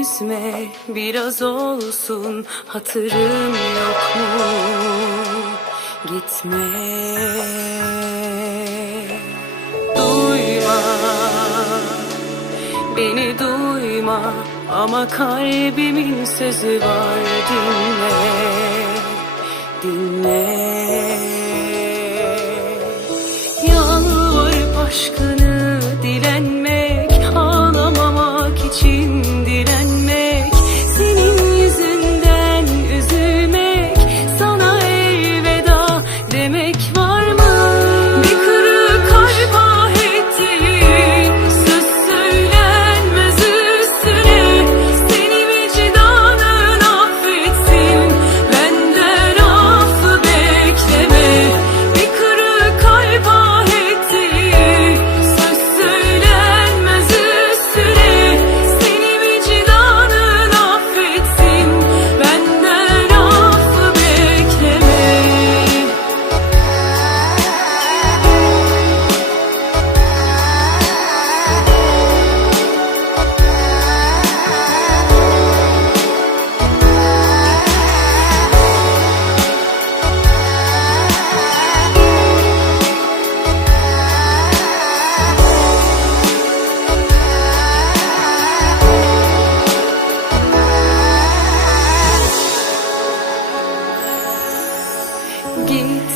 üzme biraz olsun hatırım yok mu? Gitme. Duyma. Beni duyma ama kalbimin sözü var dinle. Dinle. Yalvarıp aşkını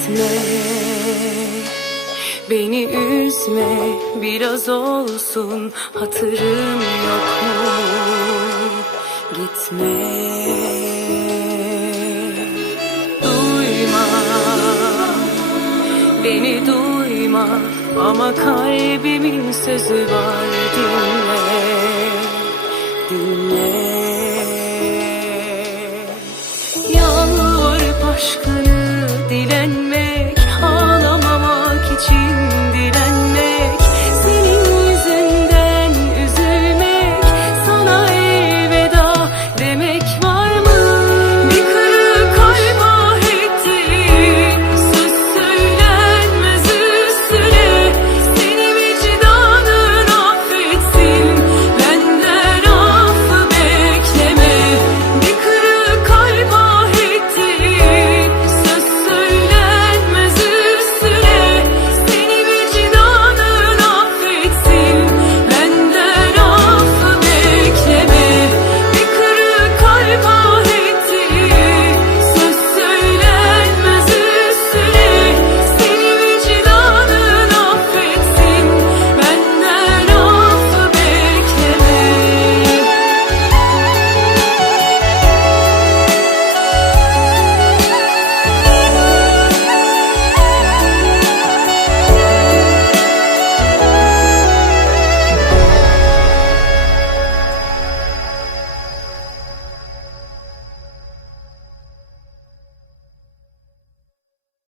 Gitme Beni üzme biraz olsun. Hatırım yok mu? Gitme. Duyma. Beni duyma ama kalbimin sözü var. Dinle. Dinle. Yalvarıp aşkını